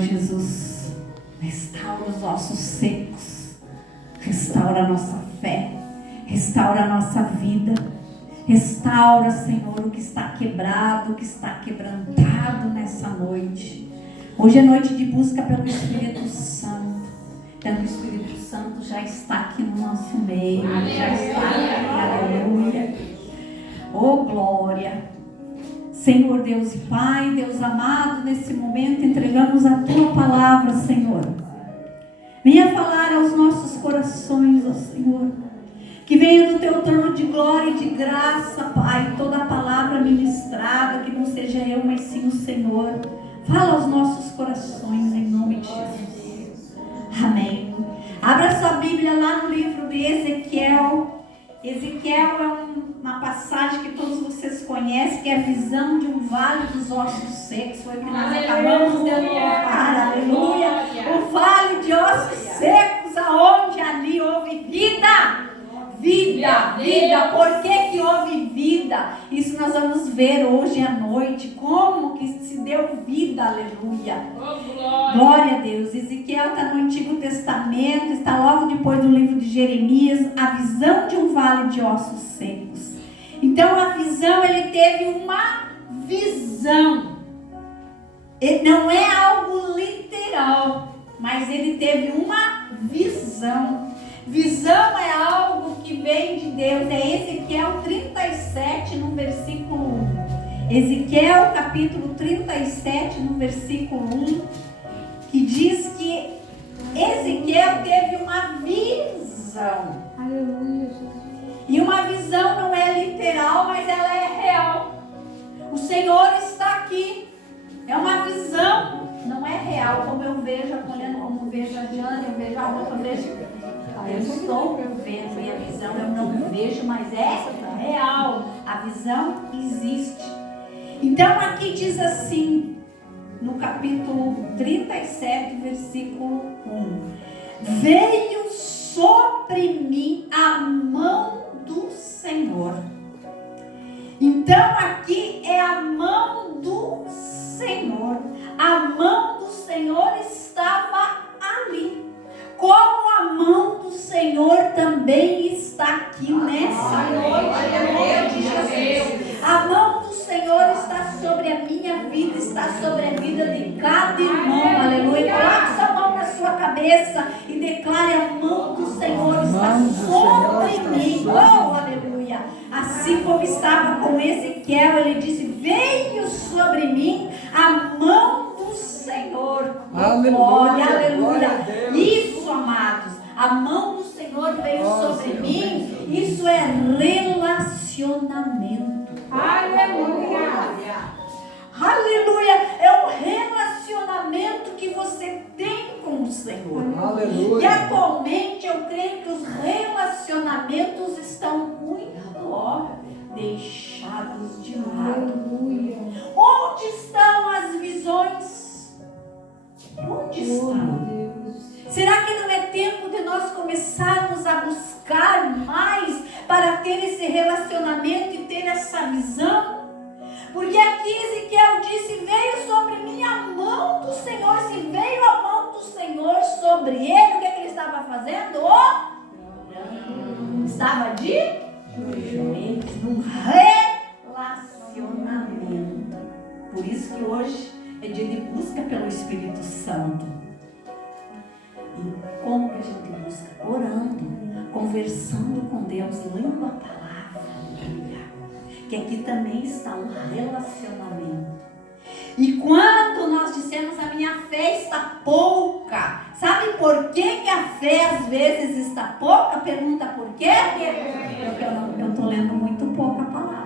Jesus, restaura os ossos secos, restaura a nossa fé, restaura a nossa vida, restaura, Senhor, o que está quebrado, o que está quebrantado nessa noite. Hoje é noite de busca pelo Espírito Santo. Então o Espírito Santo já está aqui no nosso meio, já está aqui, aleluia. Oh glória! Senhor Deus e Pai, Deus amado, nesse momento entregamos a Tua palavra, Senhor. Venha falar aos nossos corações, ó Senhor. Que venha do Teu trono de glória e de graça, Pai, toda a palavra ministrada, que não seja eu, mas sim o Senhor. Fala aos nossos corações, em nome de Jesus. Amém. Abra sua Bíblia lá no livro de Ezequiel. Ezequiel é uma passagem que todos vocês conhecem, que é a visão de um vale dos ossos secos. Foi o que nós acabamos de louvar, aleluia. O vale de ossos secos, aonde ali houve vida. Vida, vida. Por que houve vida? Isso nós vamos ver hoje à noite. Como que se deu vida, aleluia. Glória a Deus. Ezequiel está no Antigo Testamento, está logo depois do livro de Jeremias, a visão de um vale de ossos secos. Então a visão, ele teve uma visão. Não é algo literal, mas ele teve uma visão. Visão é algo que vem de Deus. É Ezequiel 37 no versículo 1. Ezequiel capítulo 37 no versículo 1, que diz que Ezequiel teve uma visão. Aleluia, Jesus. E uma visão não é literal, mas ela é real. O Senhor está aqui. É uma visão, não é real, como eu vejo, olhando como vejo a Diana, eu vejo a outra, eu vejo. Eu estou vendo e a visão eu não vejo, mas é real. A visão existe. Então aqui diz assim, no capítulo 37, versículo 1. Veio sobre mim a mão do Senhor. Então aqui é a mão do Senhor. A mão do Senhor estava ali. Como a mão do Senhor também está aqui nessa noite, em nome de Jesus. A mão do Senhor está sobre a minha vida, está sobre a vida de cada irmão, aleluia. Coloque sua mão na sua cabeça e declare: a mão do Senhor está sobre mim, oh, aleluia. Assim como estava com Ezequiel, ele disse: veio sobre mim a mão do Senhor. Glória, aleluia. Isso, amados, a mão do Senhor veio sobre mim. Isso é relacionamento. Aleluia. Aleluia. É o relacionamento que você tem com o Senhor. Aleluia. E atualmente eu creio que os relacionamentos estão muito, deixados de lado. Aleluia. Onde estão as visões? Onde estão? Será que não é tempo de nós começarmos a buscar mais para ter esse relacionamento e ter essa visão? Porque aqui Ezequiel disse: veio sobre mim a mão do Senhor. Se veio a mão do Senhor sobre ele, o que ele estava fazendo? Estava de joelhos, num relacionamento. Por isso que hoje é dia de busca pelo Espírito Santo. E como que a gente busca? Orando, conversando com Deus, lendo a palavra. Que aqui também está um relacionamento. E quando nós dissemos: a minha fé está pouca, sabe por que a fé às vezes está pouca? Pergunta por quê? Porque eu estou lendo muito pouco a palavra.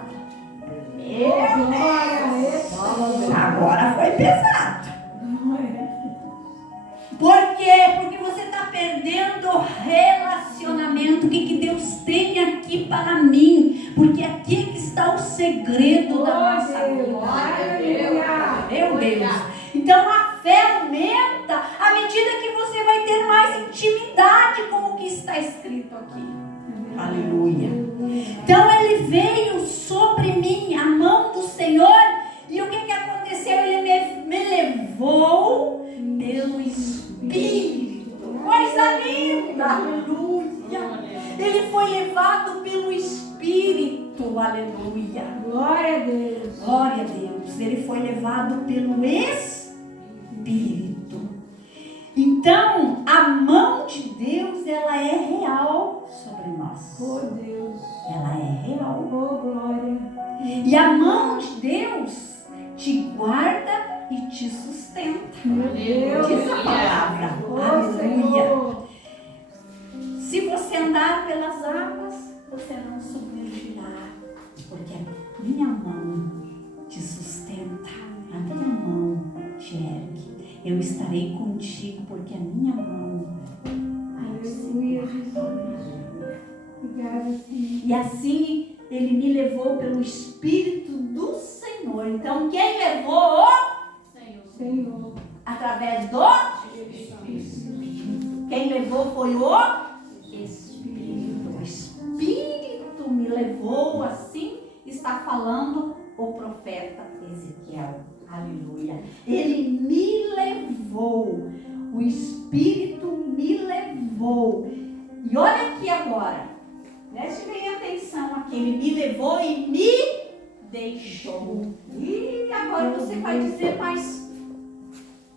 Agora foi pesado. Por quê? Porque você está perdendo o relacionamento. O que Deus tem aqui para mim? Porque aqui é que está o segredo da nossa vida. Meu Deus. Então a fé aumenta à medida que você vai ter mais intimidade com o que está escrito aqui. Aleluia. Então ele veio sobre mim, a mão do Senhor. E o que aconteceu? Ele me levou aleluia. Ele foi levado pelo Espírito, aleluia. Glória a Deus. Glória a Deus. Ele foi levado pelo Espírito. Então, a mão de Deus, ela é real sobre nós. Oh Deus. Ela é real. Oh glória. E a mão de Deus te guarda e te sustenta. Meu Deus. Diz a palavra. Oh Aleluia. Senhor. Se você andar pelas águas, você não submergirá, porque a minha mão te sustenta, a minha mão te ergue. Eu estarei contigo, porque a minha mão vai te Aleluia, segurar. Jesus. Obrigada, Senhor. E assim ele me levou pelo Espírito do Senhor. Então quem levou o Senhor. através do Espírito. Quem levou foi o Espírito. O Espírito me levou, assim está falando o profeta Ezequiel. Aleluia. Ele me levou. O Espírito me levou. E olha aqui agora. Preste bem atenção aqui. Ele me levou e me deixou. E agora você vai dizer, mas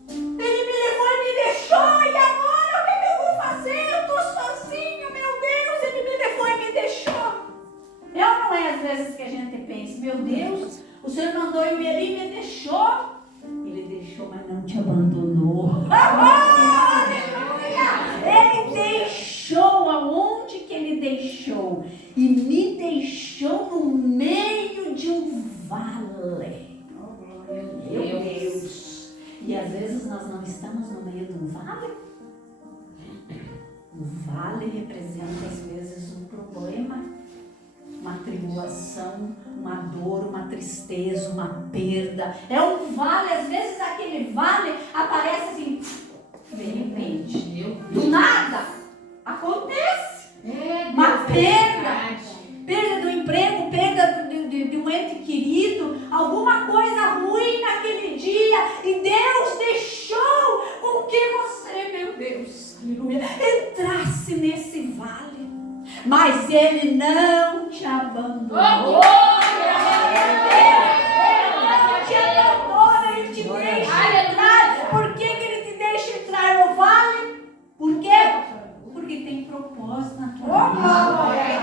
ele me levou e me deixou, e agora o que eu vou fazer? Eu estou sozinho, meu Deus, ele me levou e me deixou. É ou não é às vezes que a gente pensa, meu Deus, o Senhor mandou eu ir ali e me deixou. Ele deixou, mas não te abandonou. Aleluia! Ele deixou, aonde que ele deixou? E me deixou no meio de um vale. Meu Deus! E às vezes nós não estamos no meio de um vale. O vale representa às vezes um problema, uma tribulação, uma dor, uma tristeza, uma perda. É um vale, às vezes aquele vale aparece assim, de repente, do nada, acontece. Uma perda do emprego, perda de um ente querido, alguma coisa ruim naquele dia, e Deus deixou com que você, meu Deus, aleluia, entrasse nesse vale, mas Ele não te abandonou. Ele não te abandona, Ele te deixa entrar. Por que Ele te deixa entrar no vale? Por quê? Porque tem propósito na tua vida.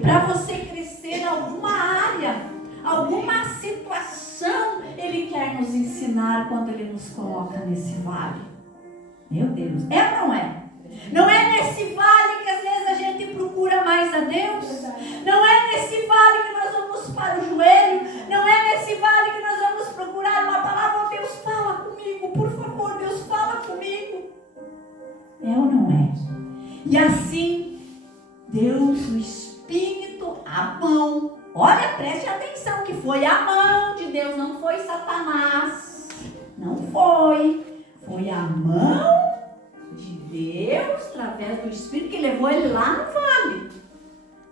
Para você crescer em alguma área, alguma situação, Ele quer nos ensinar quando Ele nos coloca nesse vale. Meu Deus, é ou não é? Não é nesse vale que às vezes a gente procura mais a Deus? Não é nesse vale que nós vamos para o joelho? Não é nesse vale que nós vamos procurar uma palavra? Oh, Deus, fala comigo, por favor, Deus, fala comigo. É ou não é? E assim, Deus, o Espírito, a mão, olha, preste atenção que foi a mão de Deus, não foi Satanás, não foi a mão de Deus, através do Espírito, que levou ele lá no vale.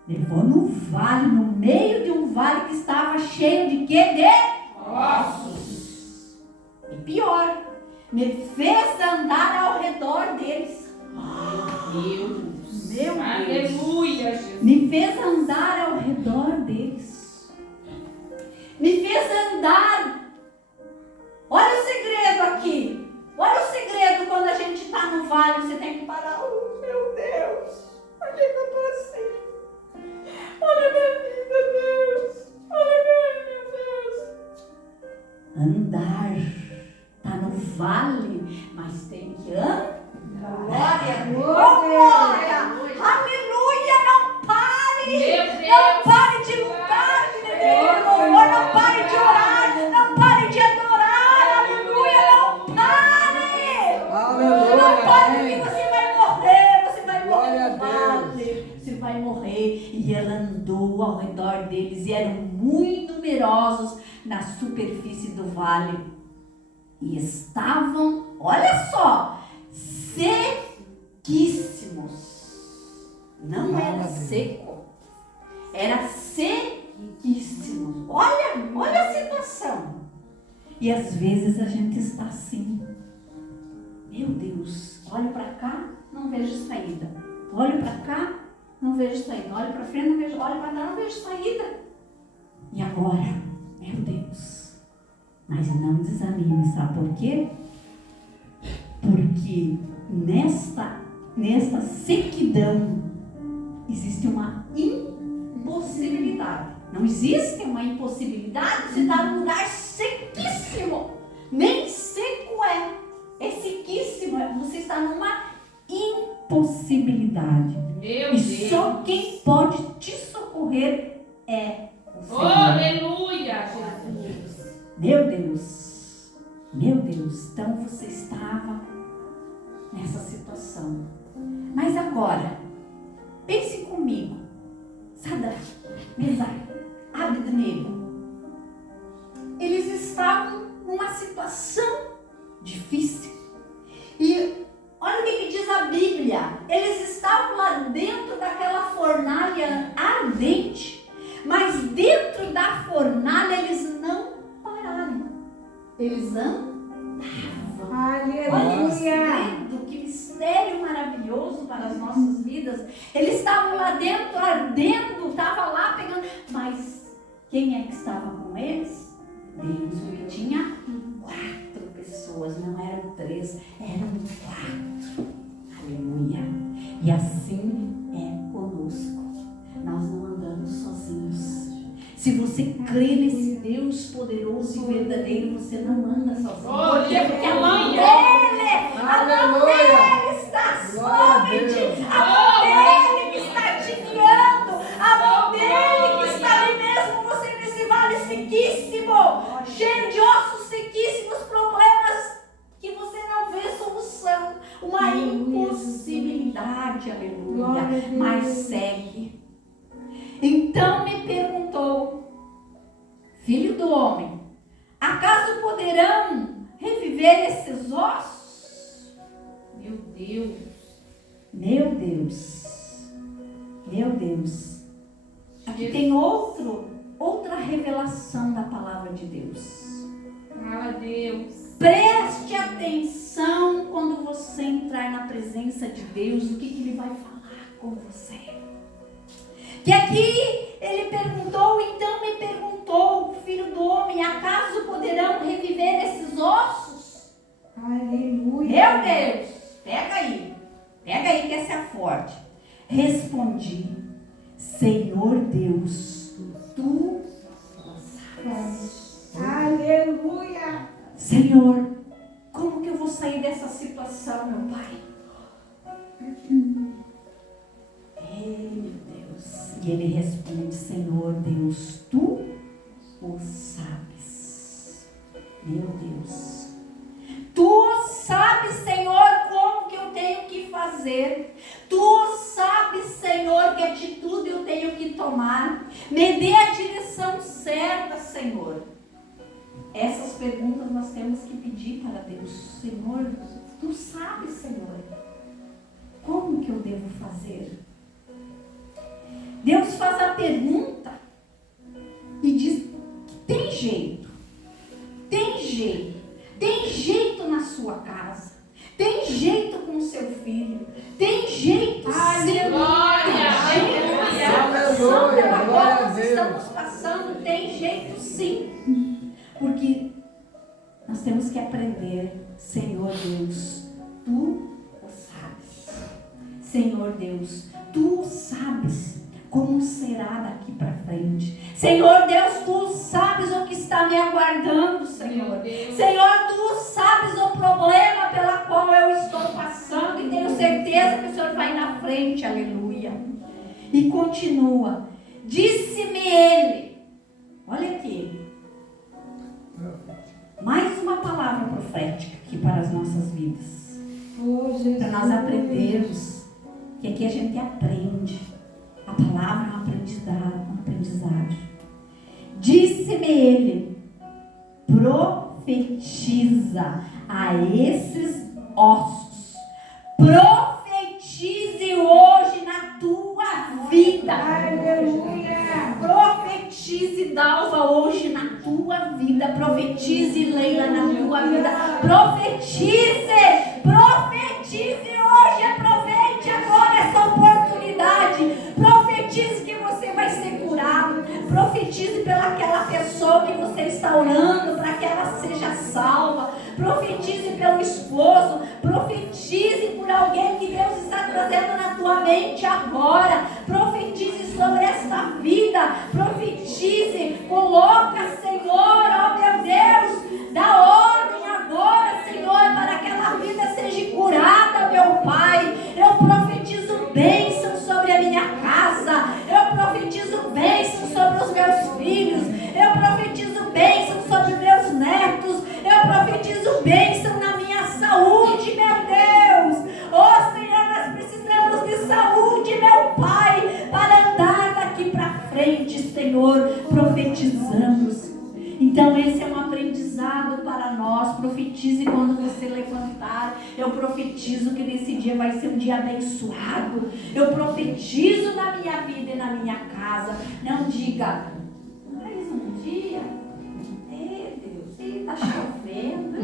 Levou no vale, no meio de um vale que estava cheio de quê? De ossos. E pior, me fez andar ao redor deles. Meu Deus. Aleluia, Jesus. Me fez andar ao redor deles. Me fez andar. Olha o segredo aqui. Olha o segredo quando a gente está no vale. Você tem que parar. Oh, meu Deus. Por que eu estou assim? Olha a minha vida, Deus. Olha a minha, meu Deus. Andar. Está no vale, mas tem que andar. Glória, glória, aleluia, não pare, não pare de lutar, não pare de orar, não pare de adorar, aleluia, não pare, não pare, porque você vai morrer no vale, você vai morrer. E ela andou ao redor deles e eram muito numerosos na superfície do vale e estavam, olha só, sequíssimos. Não era seco, era sequíssimos. Olha a situação. E às vezes a gente está assim. Meu Deus, olha para cá, não vê vejo saída. Olho para cá, não vejo saída. Olho para frente, não vejo. Olho para trás, não vejo saída. E agora, meu Deus. Mas não desanime, sabe por quê? Porque nesta sequidão existe uma impossibilidade. Não existe uma impossibilidade se está num lugar sequíssimo. Nem seco é. É sequíssimo. Você está numa impossibilidade. Meu E Deus. só quem pode te socorrer é o Oh, Senhor. aleluia, Jesus. Meu Deus. Meu Deus. Então você estava nessa situação. Mas agora, pense comigo. Sadraque, Mesaque, Abednego. Eles estavam numa situação difícil. E olha o que diz a Bíblia. Eles estavam lá dentro daquela fornalha ardente. Mas dentro da fornalha eles não pararam. Eles andavam. Olha Aleluia. que mistério maravilhoso para as nossas vidas. Eles estavam lá dentro ardendo, estavam lá pegando. Mas quem é que estava com eles? Deus, porque tinha 4 pessoas, não eram 3, eram 4. Aleluia. E assim é conosco. Nós não andamos sozinhos. Se você crê nesse Deus poderoso e verdadeiro, você não anda sozinho. Oh, Porque a mão aleluia. dele, a mão Aleluia. dele está sobre ti. A mão dele que está te guiando. A mão dele que está ali mesmo, você nesse vale sequíssimo, cheio de ossos sequíssimos, problemas que você não vê solução. Uma impossibilidade, aleluia. Mas segue. Então me perguntou, filho do homem, acaso poderão reviver esses ossos? Meu Deus. Meu Deus, meu Deus. Aqui tem outra revelação da palavra de Deus. Fala, Deus. Preste atenção quando você entrar na presença de Deus, o que Ele vai falar com você. Que aqui ele perguntou, então me perguntou, filho do homem, acaso poderão reviver esses ossos? Aleluia. Meu Deus, pega aí que essa é forte. Respondi, Senhor Deus, tu sabes. Aleluia. Senhor, como que eu vou sair dessa situação, meu Pai? Ei, meu Deus. E ele responde, Senhor Deus, tu o sabes. Meu Deus. Tu sabes, Senhor, como que eu tenho que fazer. Tu sabes, Senhor, que atitude eu tenho que tomar. Me dê a direção certa, Senhor. Essas perguntas nós temos que pedir para Deus. Senhor, tu sabes, Senhor, como que eu devo fazer? Deus faz a pergunta e diz que tem jeito na sua casa, tem jeito com o seu filho, tem jeito sim, Glória, a situação aleluia, pela glória qual a nós Deus. estamos passando, tem jeito sim, porque nós temos que aprender, Senhor Deus, tu o sabes, Senhor Deus, tu sabes como será daqui para frente. Senhor Deus, tu sabes o que está me aguardando, Senhor. Meu Deus. Senhor, tu sabes o problema pela qual eu estou passando e tenho certeza que o Senhor vai na frente, aleluia. E continua, disse-me ele, olha aqui, mais uma palavra profética aqui para as nossas vidas. Oh, Jesus. Para nós aprendermos, que aqui a gente aprende. A palavra é um aprendizagem. Disse-me ele, profetiza a esses ossos. Profetize hoje na tua vida. Aleluia. Profetize, Dalva, hoje na tua vida. Profetize, Leila, na tua vida. Profetize hoje, aproveite Profetize por alguém que Deus está trazendo na tua mente agora. Profetize sobre esta vida. Profetize. Coloca, Senhor, ó meu Deus, dá ordem agora, Senhor, para que aquela vida seja curada, meu Pai. Eu profetizo bênção sobre a minha casa. Eu profetizo bênção sobre os meus filhos. Eu profetizo bênção sobre meus netos. Eu profetizo bênção na minha saúde, meu Deus. Oh, Senhor, nós precisamos de saúde, meu Pai, para andar daqui para frente, Senhor. Profetizamos. Então esse é um aprendizado para nós. Profetize quando você levantar. Eu profetizo que nesse dia vai ser um dia abençoado. Eu profetizo na minha vida e na minha casa. Não diga, mais um dia. Deus, está chovendo.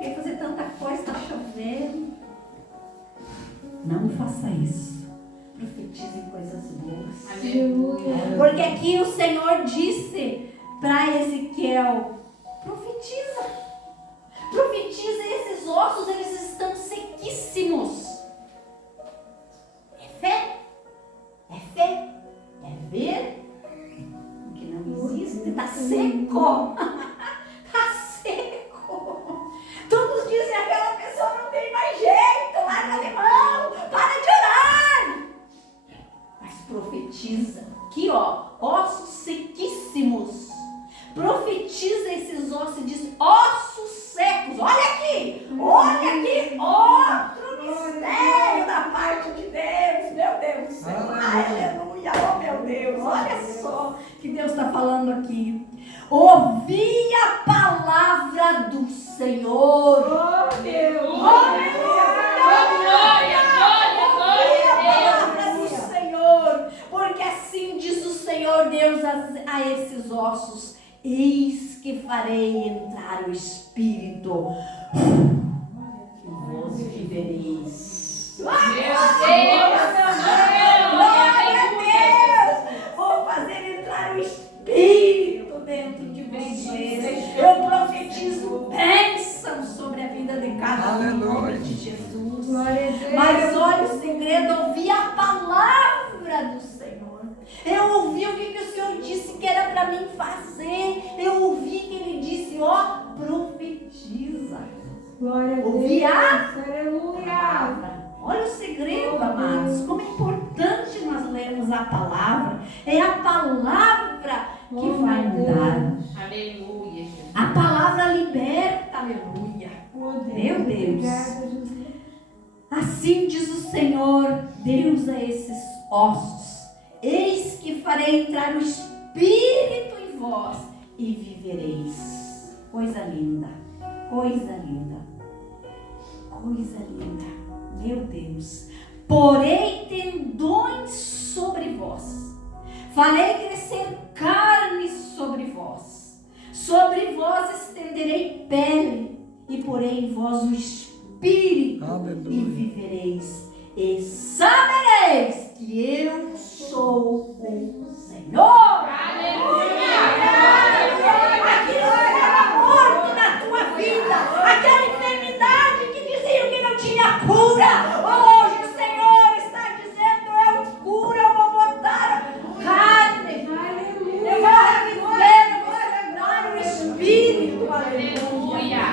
Quer fazer tanta coisa, está chovendo. Não faça isso. Profetize coisas boas. Aleluia. Porque aqui o Senhor disse para Ezequiel: profetiza. Profetiza, esses ossos, eles estão sequíssimos. É fé. É fé. É ver o que não existe. Está seco. Está seco. Todos dizem: aquela pessoa não tem mais jeito. Larga de mão. Para de orar. Mas profetiza. Aqui, ó, ossos sequíssimos. Profetiza esses ossos e diz: ossos secos. Olha aqui. Outro mistério da parte de Deus. Meu Deus do céu. Aleluia. Oh, meu Deus. Olha só que Deus está falando aqui. Ouvi a palavra do Senhor. Oh, Deus. Porque assim diz o Senhor Deus a esses ossos: eis que farei entrar o Espírito e vos vivereis. Glória a Deus! Vou fazer entrar o Espírito dentro de vocês. Eu profetizo bênção sobre a vida de cada um, em nome de Jesus. Glória a Deus. Mas olha o segredo: ouvi a palavra do Senhor. Eu ouvi o que o Senhor disse que era para mim fazer. Eu ouvi que Ele disse: ó, profetiza. Glória a Deus. Ouvi a Aleluia. palavra. Olha o segredo, amados. Como é importante nós lermos a palavra. É a palavra que vai mudar. Aleluia. A palavra liberta. Aleluia. Meu Deus. Obrigada, Jesus. Assim diz o Senhor Deus a esses ossos: eis que farei entrar o Espírito em vós e vivereis. Coisa linda, coisa linda, coisa linda. Meu Deus. Porei tendões sobre vós, farei crescer carne sobre vós estenderei pele e porei em vós o Espírito. Aleluia. E vivereis e sabereis que eu sou o Senhor. Aleluia! Aquilo que estava morto na tua vida, aquela enfermidade que diziam que não tinha cura, hoje o Senhor está dizendo: eu curo, eu vou botar carne, eu vou reviver, eu vou revivar o Espírito. Aleluia.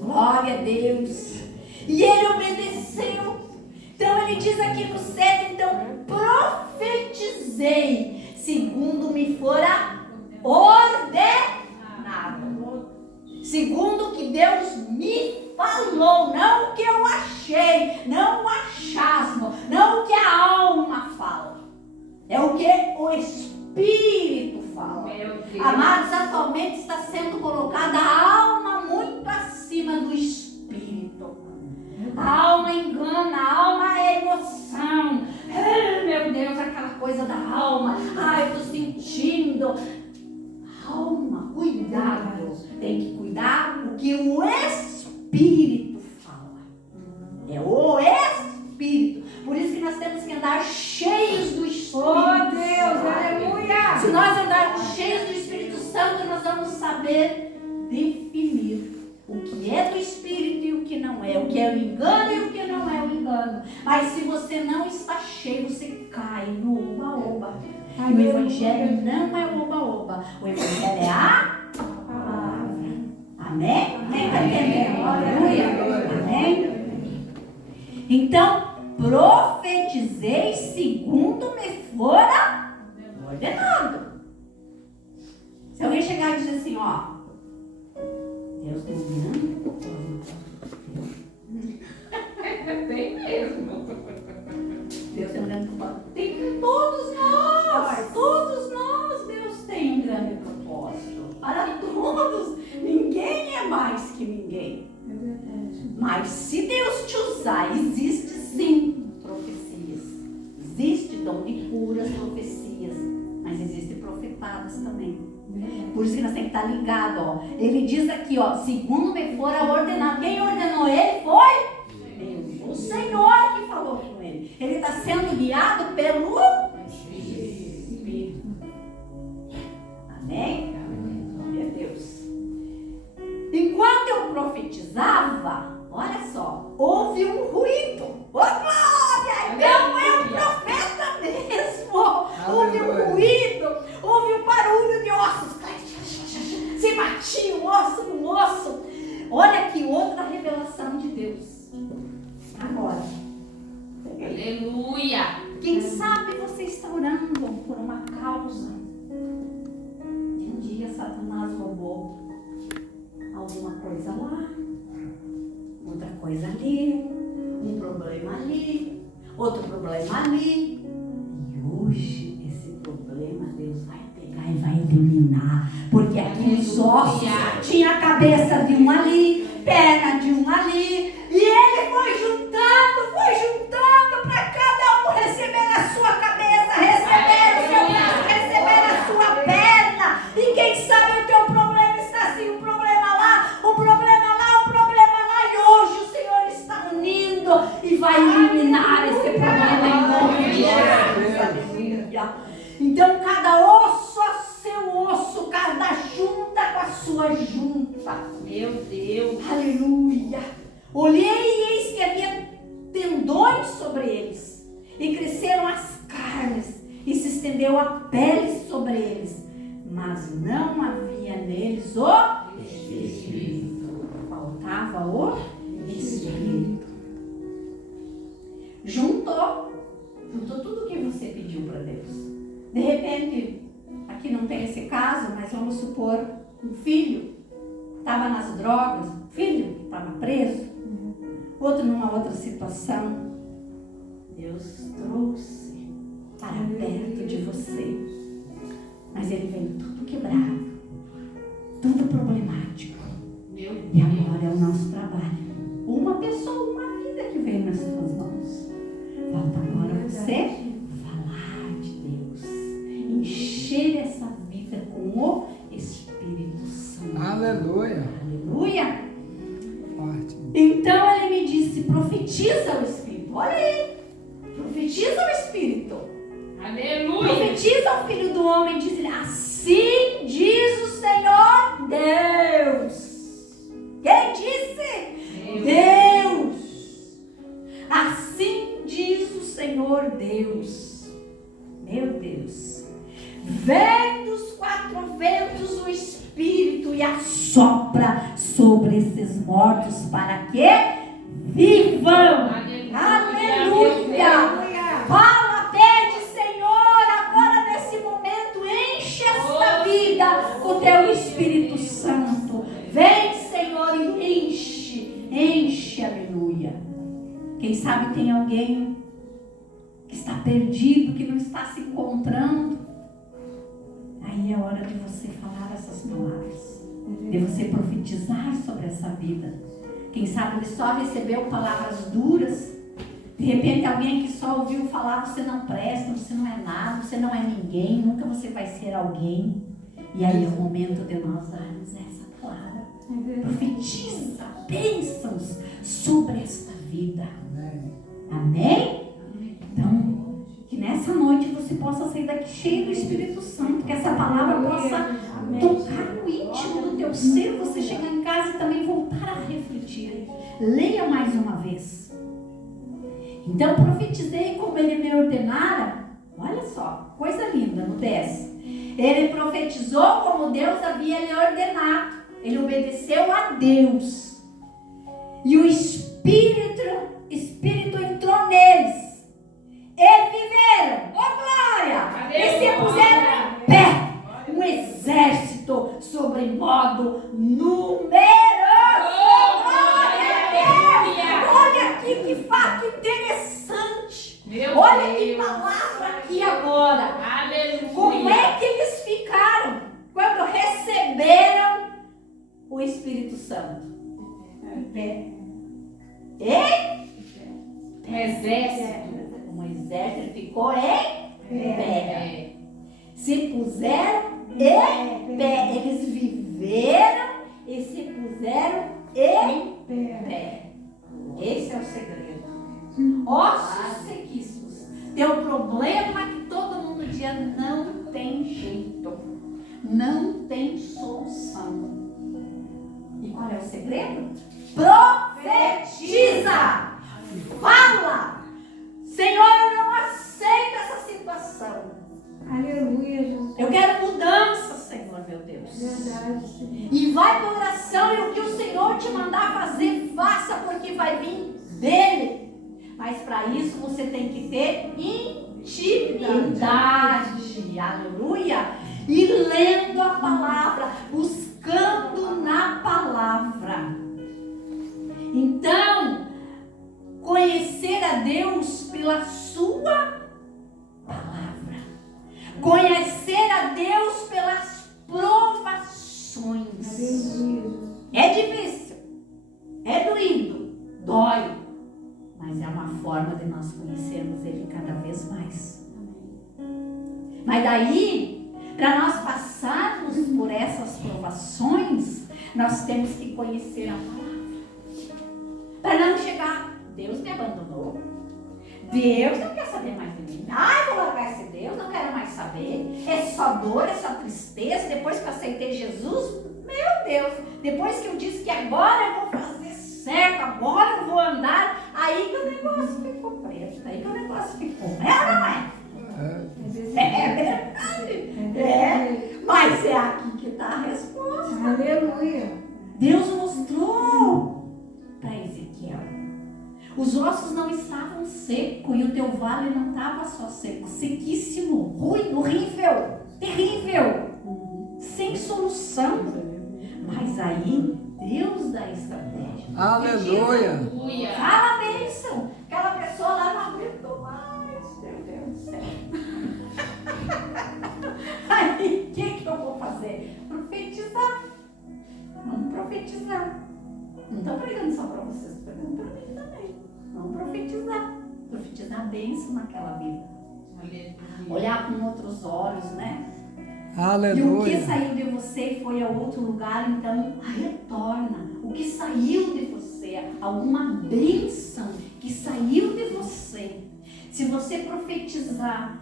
Glória a Deus. E ele obedeceu. Então ele diz aqui no 7: então profetizei segundo me fora ordenado, segundo o que Deus me falou, não o que eu achei, não o achasmo, não o que a alma fala, é o que o Espírito fala. Amados, atualmente está sendo colocada a alma muito acima do Espírito. A alma engana, a alma é emoção. Meu Deus, aquela coisa da alma. Eu estou sentindo. Alma, cuidado. Tem que cuidar o que o Espírito fala. É o Espírito. Por isso que nós temos que andar cheios do Espírito. Oh, Deus, aleluia. Se nós andarmos cheios do Espírito Santo, nós vamos saber definir o que é do Espírito e o não é, o que é o engano e o que não é o engano. Mas se você não está cheio, você cai no oba-oba. E o evangelho não é o oba-oba. O evangelho é a palavra. Amém? Quem está entendendo? Aleluia. Amém? Então, profetizei segundo me fora ordenado. Se alguém chegar e dizer assim, ó, Deus tem um grande propósito. Tem mesmo. Deus tem um grande propósito. Tem todos nós, Deus tem um grande propósito. Para todos, ninguém é mais que ninguém. É verdade. Mas se Deus te usar, existe sim profecias. Existe dom de curas, profecias. Mas existem profetadas também. Por isso que nós temos que estar ligados, ó. Ele diz aqui, ó, segundo me fora ordenado. Quem ordenou ele foi Deus. O Senhor que falou com ele. Ele está sendo guiado pelo Espírito. Amém? Glória a Deus. Enquanto eu profetizava, olha só, houve um ruído. Ô glória! Então é um profeta mesmo. Houve um ruído, houve um barulho de ossos. Se batia um osso com osso. Olha aqui, outra revelação de Deus. Agora. Aleluia. Quem sabe você está orando por uma causa. E um dia Satanás roubou alguma coisa lá, outra coisa ali, um problema ali, outro problema ali. E hoje esse problema Deus vai pegar e vai eliminar. Porque aqui os ossos tinha a cabeça de um ali, perna de um ali. E ele foi juntando para cada um receber a sua cabeça, receber o seu braço, receber a sua perna. E quem sabe o teu problema está assim, um problema lá, um problema lá, um problema lá. E hoje o Senhor está unindo e vai eliminar esse problema em nome de Jesus. Aleluia. Então cada osso a seu osso, cada junta com a sua junta. Meu Deus. Aleluia. Olhei e eis que havia tendões sobre eles, e cresceram as carnes, e se estendeu a pele sobre eles, mas não havia neles o Espírito. Faltava o Espírito. Juntou tudo o que você pediu para Deus. De repente, aqui não tem esse caso, mas vamos supor, um filho estava nas drogas, filho estava preso, outro numa outra situação. Deus trouxe para perto de você, mas ele veio tudo quebrado, tudo problemático. Meu Deus. E agora é o nosso trabalho. Uma pessoa, uma vida que veio nas suas mãos. Falta agora você falar de Deus, encher essa vida com o Espírito Santo. Aleluia. Aleluia. Forte. Então ele me disse, profetiza o Espírito. Olha aí, profetiza o Espírito. Aleluia. Profetiza ao Filho do Homem, diz-lhe, assim diz o Senhor Deus. Quem disse? Deus. Assim diz o Senhor Deus. Meu Deus. Vem dos quatro ventos o Espírito e assopra sobre esses mortos para que vivam. Aleluia. Fala, pede, Senhor, agora nesse momento, enche esta vida com teu Espírito Santo. Vem, Senhor, e enche, aleluia. Quem sabe tem alguém que está perdido, que não está se encontrando. Aí é hora de você falar essas palavras, de você profetizar sobre essa vida. Quem sabe ele só recebeu palavras duras. De repente alguém que só ouviu falar, você não presta, você não é nada, você não é ninguém, nunca você vai ser alguém. E aí é o momento de nós darmos essa palavra. Profetiza bênçãos sobre esta vida. Amém? Então, que nessa noite você possa sair daqui cheio do Espírito Santo, que essa palavra possa tocar no íntimo do teu ser, você chegar em casa e também voltar a refletir repetir. Leia mais uma vez. Então profetizei como ele me ordenara. Olha só, coisa linda no 10. Ele profetizou como Deus havia lhe ordenado. Ele obedeceu a Deus. E o Espírito entrou neles. E viveram, glória! E se puseram em pé. Um exército sobremodo numeroso. Glória a Deus! Olha aqui que fato interessante. Olha que palavra aqui agora. Aleluia. Como é que eles ficaram quando receberam o Espírito Santo? Em pé. Em Exército. um exército ficou em pé. Se puseram em pé. Eles viveram e se puseram em pé. Esse é o segredo. Ossos sequíssimos. Teu problema que todo mundo diz não tem jeito. Não tem solução. E qual é o segredo? Profetiza! Fala! Senhor, eu não aceito essa situação. Aleluia, Jesus. Eu quero mudança, Senhor, meu Deus. Verdade, Senhor. E vai para oração e o que o Senhor te mandar fazer, faça, porque vai vir dele. Mas para isso você tem que ter intimidade. Aleluia! E lendo a palavra, buscando na palavra. Então, conhecer a Deus pela sua palavra. Conhecer a Deus pelas provações. Aleluia. É difícil, é doído, dói, mas é uma forma de nós conhecermos Ele cada vez mais. Mas daí, para nós passarmos por essas provações, nós temos que conhecer a palavra. Para não chegar, Deus me abandonou, Deus não quer saber mais de mim, vou largar esse Deus, não quero mais saber, é só dor, é só tristeza, depois que eu aceitei Jesus, meu Deus, depois que eu disse que agora eu vou fazer certo, agora eu vou andar, aí que o negócio ficou preto, aí que o negócio ficou, não é? É verdade, mas é aqui que está a resposta. Aleluia. Deus mostrou para Ezequiel, os ossos não estavam secos e o teu vale não estava só seco, sequíssimo, ruim, horrível, terrível, sem solução. Mas aí Deus dá estratégia. Aleluia. Fala a bênção. Aquela pessoa lá não aguentou mais. Meu Deus do céu. Aí, o que eu vou fazer? Profetizar. Vamos profetizar. Não estou pregando só para vocês, estou pregando para mim também. Vamos profetizar. Profetizar a bênção naquela vida. Olhar com outros olhos, né? Aleluia. E o que saiu de você foi a outro lugar, então retorna. O que saiu de você, alguma bênção que saiu de você. Se você profetizar,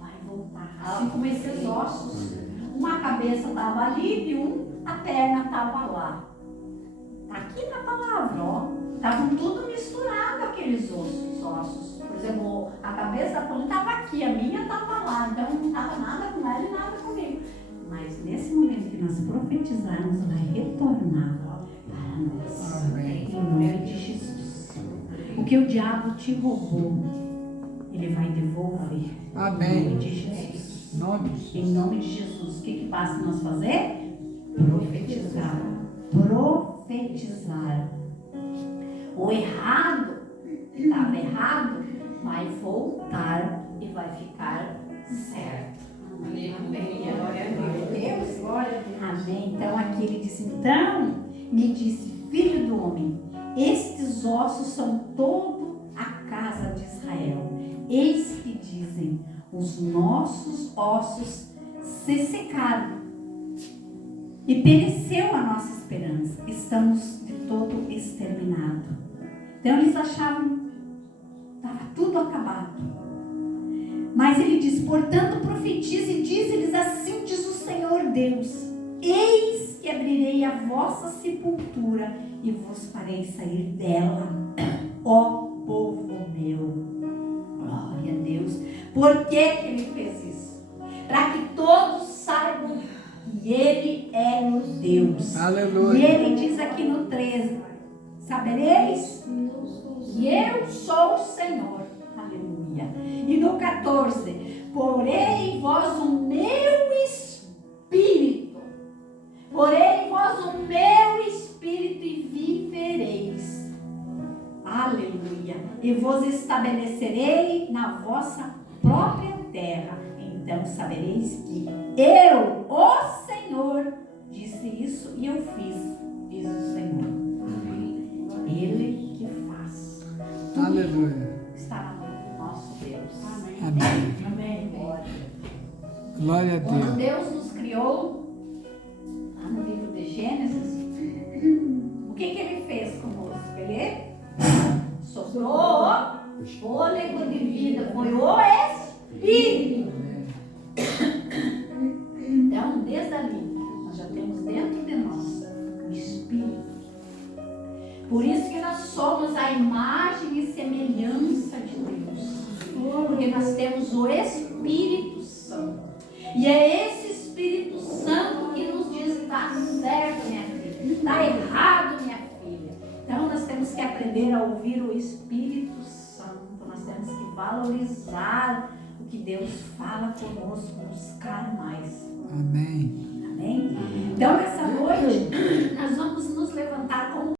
vai voltar. Assim como esses ossos. Uma cabeça estava ali e a perna estava lá. Está aqui na palavra, ó. Estavam tudo misturado aqueles ossos. Por exemplo, a cabeça da Paulina estava aqui, a minha estava lá. Então não estava nada com ela e nada comigo. Mas nesse momento que nós profetizarmos, vai retornar para nós. Amém. Em nome de Jesus. O que o diabo te roubou, ele vai devolver. Amém. Em nome de Jesus. Nome. Em nome de Jesus. O que basta nós fazer? Profetizar. Profetizar. O errado, estava errado, vai voltar e vai ficar certo. Amém. Glória a Deus. Glória a Deus. Amém. Então aqui ele diz, então, me disse, filho do homem, estes ossos são todo a casa de Israel. Eis que dizem, os nossos ossos se secaram e pereceu a nossa esperança. Estamos de todo exterminados. Então eles achavam que estava tudo acabado. Mas ele diz, portanto profetize e diz-lhes, assim diz o Senhor Deus, eis que abrirei a vossa sepultura e vos farei sair dela, ó povo meu. Glória a Deus. Por que que ele fez isso? Para que todos saibam que ele é o Deus. Aleluia. E ele diz aqui no 13: sabereis que eu sou o Senhor. Aleluia. E no 14: porei em vós o meu espírito. Porei em vós o meu espírito e vivereis. Aleluia. E vos estabelecerei na vossa própria terra. Então sabereis que eu, o Senhor, disse isso e eu fiz, diz o Senhor. Ele que faz. Aleluia. Está no nosso Deus. Amém. Amém. Glória. Glória a Quando Deus. Deus nos criou, lá no livro de Gênesis, o que ele fez conosco? Ele soprou o fôlego de vida, foi o Espírito. Então, desde ali, nós já temos dentro de nós o Espírito. Por isso que nós somos a imagem e semelhança de Deus. Porque nós temos o Espírito Santo. E é esse Espírito Santo que nos diz: está certo, minha filha, está errado, minha filha. Então nós temos que aprender a ouvir o Espírito Santo. Nós temos que valorizar o que Deus fala conosco, buscar mais. Amém. Amém? Então essa noite nós vamos nos levantar como